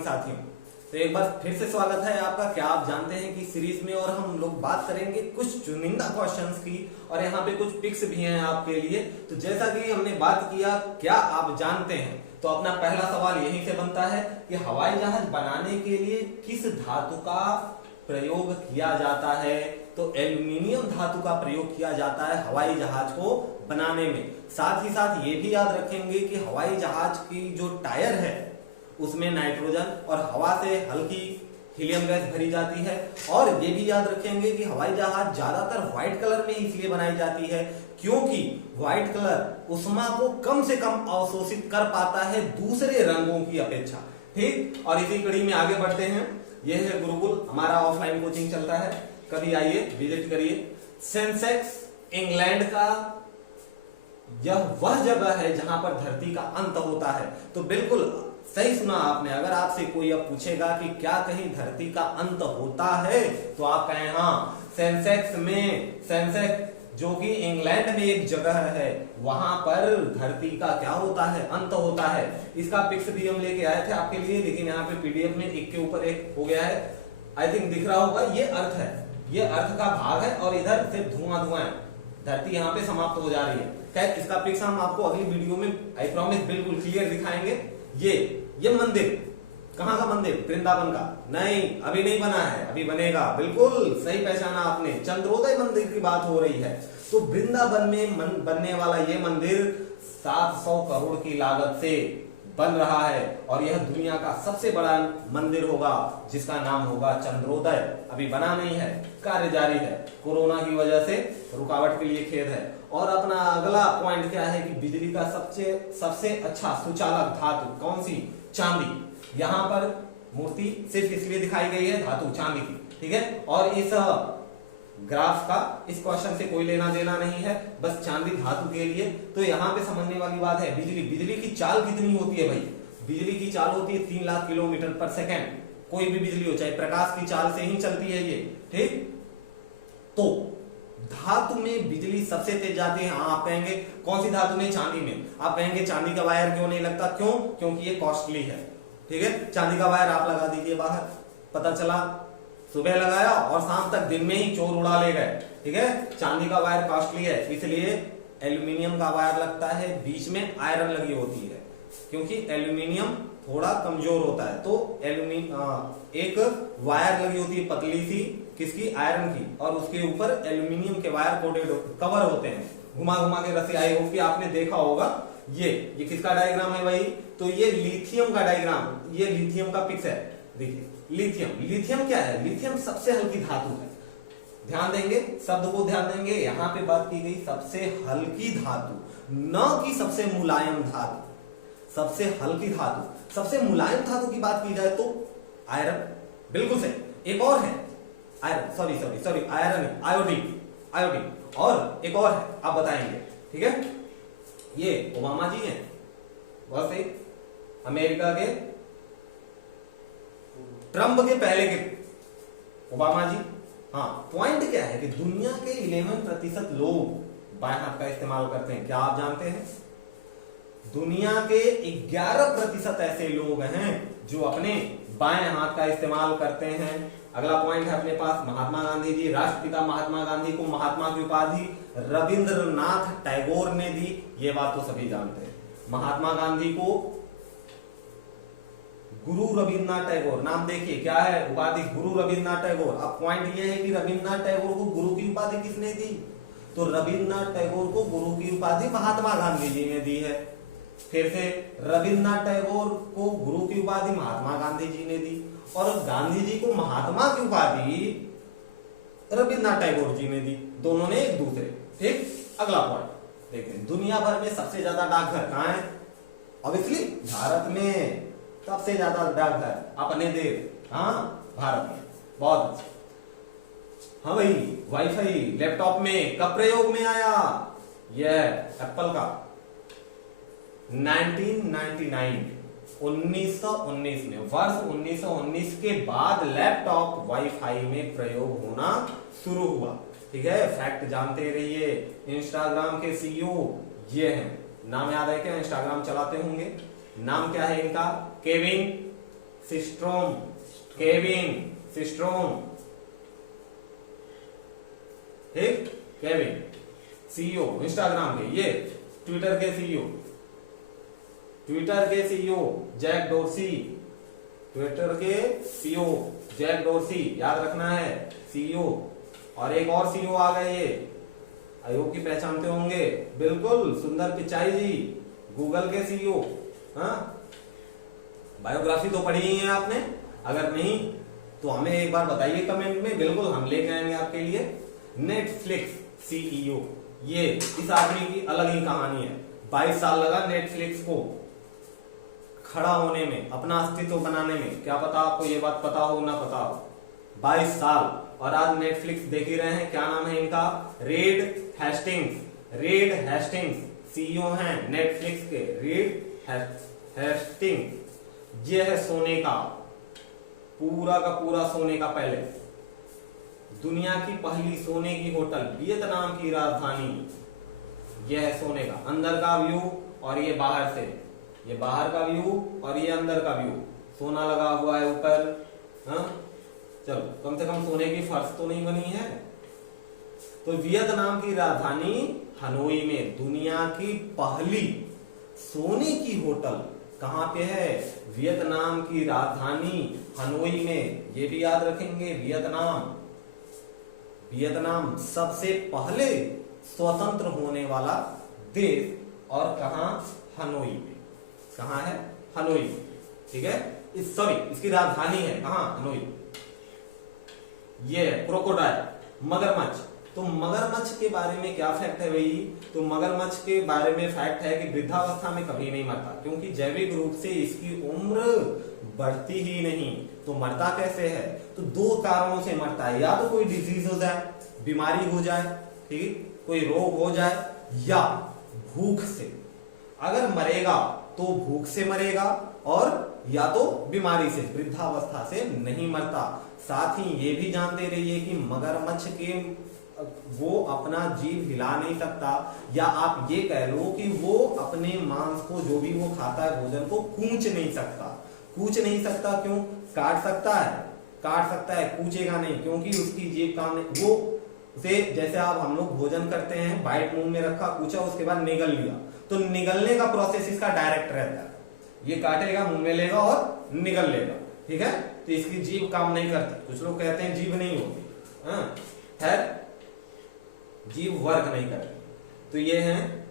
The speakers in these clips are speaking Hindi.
इलेक्ट्रॉनिक साथियों, तो एक बार फिर से स्वागत है आपका। क्या आप जानते हैं कि सीरीज में और हम लोग बात करेंगे कुछ चुनिंदा क्वेश्चंस की, और यहाँ पे कुछ पिक्स भी हैं आपके लिए। तो जैसा कि हमने बात किया क्या आप जानते हैं, तो अपना पहला सवाल यहीं से बनता है कि हवाई जहाज बनाने के लिए किस धातु का प्रयोग किया जाता है। तो एल्यूमिनियम धातु का प्रयोग किया जाता है हवाई जहाज को बनाने में। साथ ही साथ ये भी याद रखेंगे कि हवाई जहाज की जो टायर है उसमें नाइट्रोजन और हवा से हल्की हीलियम गैस भरी जाती है। और ये भी याद रखेंगे कि हवाई जहाज ज्यादातर व्हाइट कलर में इसलिए बनाई जाती है क्योंकि व्हाइट कलर ऊष्मा को कम से कम अवशोषित कर पाता है दूसरे रंगों की अपेक्षा। ठीक, और इसी कड़ी में आगे बढ़ते हैं। यह है गुरुकुल, हमारा ऑफलाइन कोचिंग चलता है, कभी आइए विजिट करिए। सेंसेक्स इंग्लैंड का यह वह जगह है जहां पर धरती का अंत होता है। तो बिल्कुल सही सुना आपने। अगर आपसे कोई अब पूछेगा कि क्या कहीं धरती का अंत होता है, तो आप कहें हाँ, सेंसेक्स में, सेंसेक्स जो कि इंग्लैंड में एक जगह है, वहां पर धरती का क्या होता है, अंत होता है। इसका पिक्स भी हम लेके आए थे आपके लिए, लेकिन यहाँ पे पीडीएफ में एक के ऊपर एक हो गया है। आई थिंक दिख रहा होगा, ये अर्थ है, ये अर्थ का भाग है और इधर सिर्फ धुआं धुआं है। धरती यहाँ पे समाप्त हो जा रही है। खैर, इसका पिक्स हम आपको अगली वीडियो में आई प्रॉमिस बिल्कुल क्लियर दिखाएंगे। ये मंदिर कहाँ का मंदिर? वृंदावन का? नहीं, अभी नहीं बना है, अभी बनेगा। बिल्कुल सही पहचाना आपने, चंद्रोदय मंदिर की बात हो रही है। तो वृंदावन में बनने वाला ये मंदिर 700 करोड़ की लागत से बन रहा है और यह दुनिया का सबसे बड़ा मंदिर होगा जिसका नाम होगा चंद्रोदय। अभी बना नहीं है, कार्य जारी है, कोरोना की वजह से रुकावट के लिए खेद है। और अपना अगला पॉइंट क्या है कि बिजली का सबसे अच्छा सुचालक धातु कौन सी? चांदी। यहाँ पर मूर्ति सिर्फ इसलिए दिखाई गई है धातु चांदी की, ठीक है। और इस ग्राफ का इस क्वेश्चन से कोई लेना देना नहीं है, बस चांदी धातु के लिए। तो यहाँ पे समझने वाली बात है, बिजली की चाल कितनी होती है भाई? बिजली की चाल होती है 3 लाख किलोमीटर पर सेकेंड। कोई भी बिजली हो, चाहे प्रकाश की चाल से ही चलती है ये, ठीक। तो धातु में बिजली सबसे तेज जाती है। आप कहेंगे कौन सी धातु में? चांदी में। आप कहेंगे चांदी का वायर क्यों नहीं लगता? क्यों? क्योंकि ये कॉस्टली है, ठीक है। चांदी का वायर आप लगा दीजिए बाहर, पता चला सुबह लगाया और शाम तक दिन में ही चोर उड़ा ले गए, ठीक है। चांदी का वायर कॉस्टली है, इसलिए एल्यूमिनियम का वायर लगता है, बीच में आयरन लगी होती है क्योंकि एल्यूमिनियम थोड़ा कमजोर होता है। तो एक वायर लगी होती है पतली सी, किसकी? आयरन की, और उसके ऊपर एल्यूमिनियम के वायर कोटेड कवर होते हैं, घुमा घुमा के रस्सी। आई होप कि आपने देखा होगा। ये किसका डायग्राम है भाई? तो ये लिथियम का डायग्राम, ये लिथियम का पिक्स है। देखिए लिथियम क्या है? लिथियम सबसे हल्की धातु है। ध्यान देंगे, शब्द को ध्यान देंगे, यहाँ पे बात की गई सबसे हल्की धातु, न कि सबसे मुलायम धातु। सबसे हल्की धातु, सबसे मुलायम धातु की बात की जाए तो आयरन, बिल्कुल सही। एक और है आयरन, सॉरी आयरन, आयोडीन, और एक और है, आप बताएंगे, ठीक है। ये ओबामा जी हैं, बहुत सही, अमेरिका के ट्रंप के पहले के ओबामा जी। हाँ, पॉइंट क्या है कि दुनिया के 11% लोग बाएं हाथ का इस्तेमाल करते हैं। क्या आप जानते हैं? दुनिया के 11% ऐसे लोग हैं जो अपने बाएं हाथ का इस्तेमाल करते हैं। अगला पॉइंट है अपने पास, महात्मा गांधी जी। राष्ट्रपिता महात्मा गांधी को महात्मा की उपाधि रविंद्रनाथ टैगोर ने दी, ये बात तो सभी जानते हैं। महात्मा गांधी को गुरु रविंद्रनाथ टैगोर, नाम देखिए क्या है उपाधि? गुरु रविंद्रनाथ टैगोर। अब पॉइंट ये है कि रविंद्रनाथ टैगोर को गुरु की उपाधि किसने दी? तो रविंद्रनाथ टैगोर को गुरु की उपाधि महात्मा गांधी जी ने दी है। फिर से रविंद्रनाथ टैगोर को गुरु की उपाधि महात्मा गांधी जी ने दी, और गांधी जी को महात्मा की उपाधि रविंद्रनाथ टैगोर जी ने दी। दोनों ने एक दूसरे, ठीक। अगला पॉइंट देखें, दुनिया भर में सबसे ज्यादा डाकघर कहाँ है? ऑब्वियसली भारत में सबसे ज्यादा डाकघर अपने देश, हाँ, भारत में। बहुत अच्छा। हाँ भाई, वाईफाई लैपटॉप में कब प्रयोग में आया? यह एप्पल का 1919 में, वर्ष 1919 के बाद लैपटॉप वाईफाई में प्रयोग होना शुरू हुआ, ठीक है। फैक्ट जानते रहिए। इंस्टाग्राम के सीईओ ये हैं, नाम याद है क्या? इंस्टाग्राम चलाते होंगे, नाम क्या है इनका? केविन सिस्ट्रोम, केविन सिस्ट्रोम, ठीक, केविन सीईओ इंस्टाग्राम के, ये ट्विटर के सीईओ, जैक डोर्सी, ट्विटर के सीईओ जैक डोर्सी, याद रखना है सीईओ। और एक और सीईओ आ गए, ये आयोग की पहचानते होंगे, बिल्कुल सुंदर पिचाई जी, गूगल के सीईओ। हाँ, बायोग्राफी तो पढ़ी ही है आपने, अगर नहीं तो हमें एक बार बताइए कमेंट में, बिल्कुल हम लेके आएंगे आपके लिए। नेटफ्लिक्स सीईओ, ये इस आदमी की अलग ही कहानी है। 22 साल लगा नेटफ्लिक्स को खड़ा होने में, अपना अस्तित्व बनाने में। क्या पता आपको ये बात पता हो ना पता हो, 22 साल, और आज नेटफ्लिक्स देख ही रहे हैं। क्या नाम है इनका? रेड हेस्टिंग्स सीईओ हैं नेटफ्लिक्स के, रेड हेस्टिंग्स। ये है सोने का पूरा सोने का पैलेस, दुनिया की पहली सोने की होटल, वियतनाम की राजधानी। यह है सोने का अंदर का व्यू, और ये बाहर से, ये बाहर का व्यू और ये अंदर का व्यू। सोना लगा हुआ है ऊपर। हाँ, चलो कम से कम सोने की फर्श तो नहीं बनी है। तो वियतनाम की राजधानी हनोई में दुनिया की पहली सोने की होटल कहां पे है? वियतनाम की राजधानी हनोई में। ये भी याद रखेंगे, वियतनाम सबसे पहले स्वतंत्र होने वाला देश, और कहां? हनोई में। कहां है? हनोई, ठीक है। सॉरी, इसकी राजधानी है कहां? हनोई। ये क्रोकोडाइल, मगरमच्छ। तो मगरमच्छ के बारे में क्या फैक्ट है भाई? तो मगरमच्छ के बारे में फैक्ट है कि वृद्धावस्था में कभी नहीं मरता, क्योंकि जैविक रूप से इसकी उम्र बढ़ती ही नहीं। तो मरता कैसे है? तो 2 कारणों से मरता है, या तो कोई डिजीज हो जाए, बीमारी हो जाए, ठीक, कोई रोग हो जाए, या भूख से। अगर मरेगा तो भूख से मरेगा, और या तो बीमारी से, वृद्धावस्था से नहीं मरता। साथ ही ये भी जानते रहिए कि मगरमच्छ के वो अपना जीभ हिला नहीं सकता, या आप ये कह लो कि वो अपने मांस को, जो भी वो खाता है भोजन को, कूच नहीं सकता। क्यों? काट सकता है, कूचेगा नहीं, क्योंकि उसकी जीभ काम नहीं। वो उसे, जैसे आप हम लोग भोजन करते हैं, बाइट मुंह में रखा, कूचा, उसके बाद निगल लिया, तो निगलने का प्रोसेस इसका डायरेक्ट रहता है। ये काटेगा, मुंह में लेगा और निगल लेगा, ठीक है। तो इसकी जीभ काम नहीं करती। कुछ लोग कहते हैं जीभ नहीं होती, खैर जीभ वर्क नहीं करती। तो ये है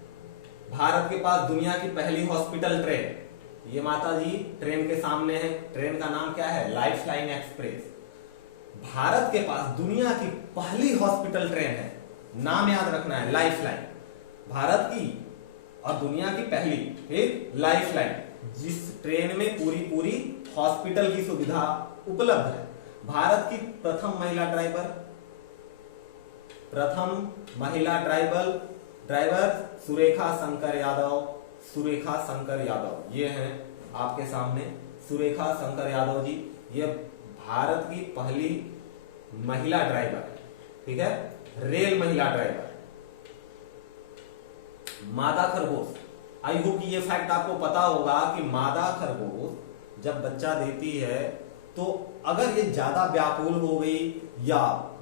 भारत के पास दुनिया की पहली हॉस्पिटल ट्रेन। ये माता जी ट्रेन के सामने है, ट्रेन का नाम क्या है? Lifeline express. भारत के पास दुनिया की पहली हॉस्पिटल ट्रेन है, नाम याद रखना है, लाइफलाइन। भारत की और दुनिया की पहली एक लाइफलाइन, जिस ट्रेन में पूरी हॉस्पिटल की सुविधा उपलब्ध है। भारत की प्रथम महिला ड्राइवर सुरेखा शंकर यादव। ये हैं आपके सामने सुरेखा शंकर यादव जी। ये भारत की पहली महिला ड्राइवर है, ठीक है, रेल महिला ड्राइवर। मादा खरगोश, आई होप ये फैक्ट आपको पता होगा कि मादा खरगोश जब बच्चा देती है तो अगर ये ज्यादा व्याकुल हो गई या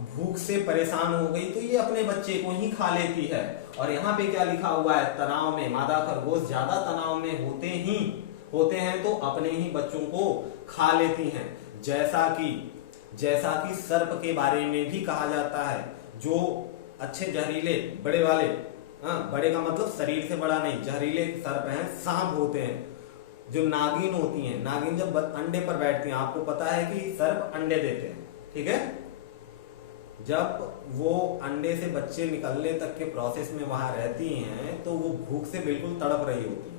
भूख से परेशान हो गई तो ये अपने बच्चे को ही खा लेती है। और यहाँ पे क्या लिखा हुआ है? तनाव में, मादा खरगोश ज्यादा तनाव में होते हैं तो अपने ही बच्चों को खा लेती हैं। जैसा कि सर्प के बारे में भी कहा जाता है, जो अच्छे जहरीले बड़े वाले, बड़े का मतलब शरीर से बड़ा नहीं, जहरीले सर्प हैं, सांप होते हैं, जो नागिन होती हैं। नागिन जब अंडे पर बैठती हैं, आपको पता है कि सर्प अंडे देते हैं, ठीक है। जब वो अंडे से बच्चे निकलने तक के प्रोसेस में वहां रहती हैं तो वो भूख से बिल्कुल तड़प रही होती है,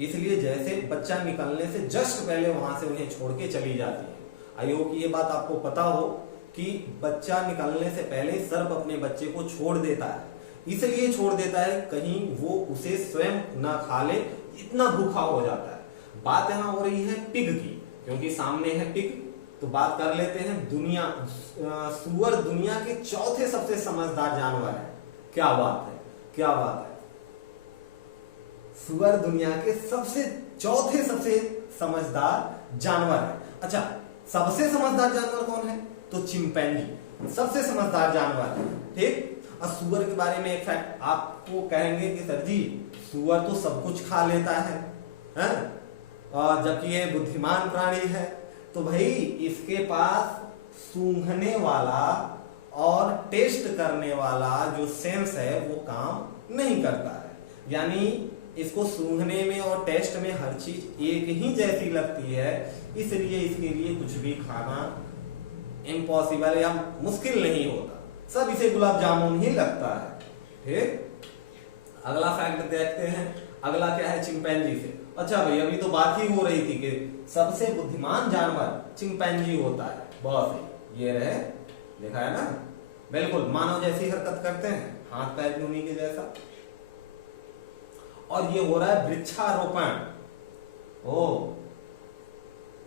इसलिए जैसे बच्चा निकलने से जस्ट पहले वहां से उन्हें छोड़ के चली जाती है। आई होप ये बात आपको पता हो कि बच्चा निकलने से पहले सर्प अपने बच्चे को छोड़ देता है। इसलिए छोड़ देता है कहीं वो उसे स्वयं ना खा ले, इतना भूखा हो जाता है। बात यहाँ हो रही है पिग की, क्योंकि सामने है पिग। तो बात कर लेते हैं सुअर दुनिया के चौथे सबसे समझदार जानवर है। क्या बात है। सुअर दुनिया के चौथे सबसे समझदार जानवर है। अच्छा, सबसे समझदार जानवर कौन है? तो चिंपैंजी सबसे समझदार जानवर है, ठीक। और सुअर के बारे में एक फैक्ट आपको कहेंगे कि सर जी सुअर तो सब कुछ खा लेता है, और जबकि ये बुद्धिमान प्राणी है। तो भाई इसके पास सूंघने वाला और टेस्ट करने वाला जो सेंस है वो काम नहीं करता है, यानी इसको सूंघने में और टेस्ट में हर चीज एक ही जैसी लगती है, इसलिए इसके लिए कुछ भी खाना इम्पॉसिबल या मुश्किल नहीं होता, सब इसे गुलाब जामुन ही लगता है, ठीक। अगला फैक्ट देखते हैं, अगला क्या है चिंपैंजी से। अच्छा भाई अभी तो बात ही हो रही थी कि सबसे बुद्धिमान जानवर चिंपैंजी होता है, बस ये रहे, देखा है ना, बिल्कुल मानव जैसी हरकत करते हैं, हाथ पैर उन्हीं के जैसा। और ये हो रहा है वृक्षारोपण, ओ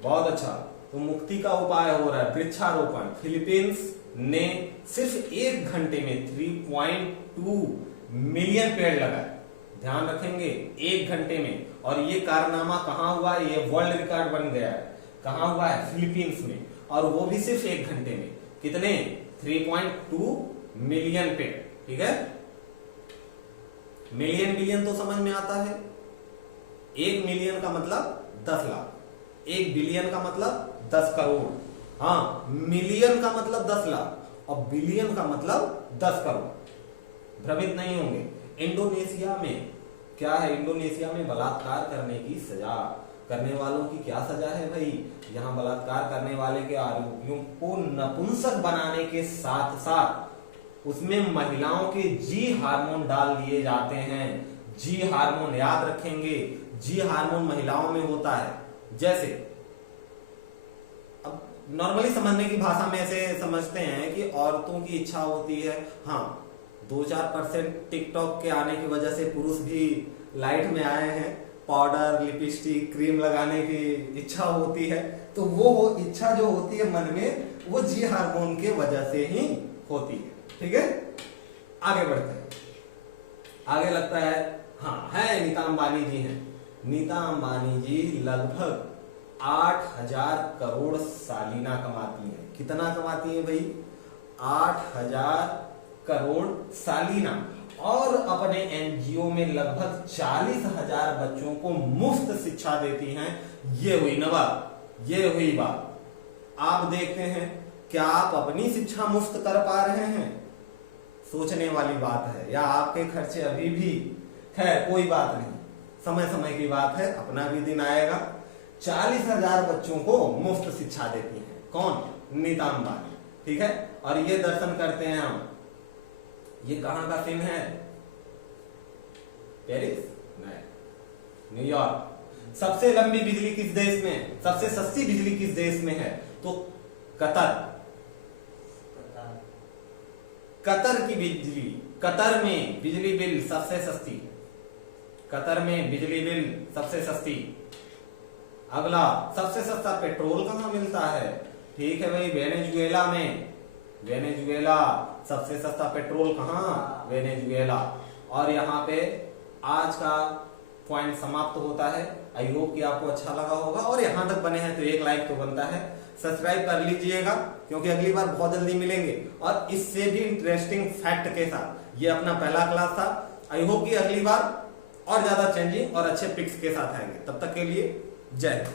बहुत अच्छा, तो मुक्ति का उपाय हो रहा है वृक्षारोपण। फिलीपींस ने सिर्फ 1 घंटे में 3.2 मिलियन पेड़ लगाए, ध्यान रखेंगे 1 घंटे में। और ये कारनामा कहां हुआ है? ये वर्ल्ड रिकॉर्ड बन गया है, कहां हुआ है? फिलीपींस में, और वो भी सिर्फ 1 घंटे में। कितने? 3.2 मिलियन पेड़, ठीक है। मिलियन बिलियन तो समझ में आता है, 1 मिलियन का मतलब 10 लाख, 1 बिलियन का मतलब 10 करोड़, हाँ मिलियन का मतलब 10 लाख और बिलियन का मतलब 10 करोड़। भ्रमित नहीं होंगे। इंडोनेशिया में क्या है? इंडोनेशिया में बलात्कार करने की सजा, करने वालों की क्या सजा है भाई? यहाँ बलात्कार करने वाले के आरोपियों को नपुंसक बनाने के साथ साथ उसमें महिलाओं के जी हार्मोन डाल दिए जाते हैं। जी हार्मोन याद रखेंगे, जी हार्मोन महिलाओं में होता है। जैसे अब नॉर्मली समझने की भाषा में ऐसे समझते हैं कि औरतों की इच्छा होती है, हाँ 2-4% टिकटॉक के आने की वजह से पुरुष भी लाइट में आए हैं, पाउडर लिपस्टिक क्रीम लगाने की इच्छा होती है, तो वो इच्छा जो होती है मन में वो जी हार्मोन के वजह से ही होती है, ठीक है। आगे बढ़ते हैं, आगे लगता है हाँ है नीता अंबानी जी हैं। नीता अंबानी जी लगभग 8,000 करोड़ सालीना कमाती हैं। कितना कमाती है भाई? 8,000 करोड़ सालीना, और अपने एनजीओ में लगभग 40,000 बच्चों को मुफ्त शिक्षा देती हैं। ये हुई ना बात, ये हुई बात। आप देखते हैं क्या आप अपनी शिक्षा मुफ्त कर पा रहे हैं? सोचने वाली बात है। या आपके खर्चे अभी भी, खैर कोई बात नहीं, समय समय की बात है, अपना भी दिन आएगा। 40,000 बच्चों को मुफ्त शिक्षा देती हैं। कौन? नीता अंबानी, ठीक है। और ये दर्शन करते हैं हम, ये कहां का सीन है? पेरिस? नहीं, न्यूयॉर्क। सबसे लंबी बिजली किस देश में, सबसे सस्ती बिजली किस देश में है? तो कतर। कतर की बिजली, कतर में बिजली बिल सबसे सस्ती, कतर में बिजली बिल सबसे सस्ती। अगला, सबसे सस्ता पेट्रोल कहां मिलता है? ठीक है भाई, वेनेजुएला में। वेनेजुएला सबसे सस्ता पेट्रोल कहां? वेनेजुएला। और यहाँ पे आज का पॉइंट समाप्त होता है। आई होप कि आपको अच्छा लगा होगा, और यहाँ तक बने हैं तो एक लाइक तो बनता है। सब्सक्राइब कर लीजिएगा क्योंकि अगली बार बहुत जल्दी मिलेंगे और इससे भी इंटरेस्टिंग फैक्ट के साथ। ये अपना पहला क्लास था। आई होप कि अगली बार और ज्यादा चेंजिंग और अच्छे पिक्स के साथ आएंगे। तब तक के लिए जय हिंद।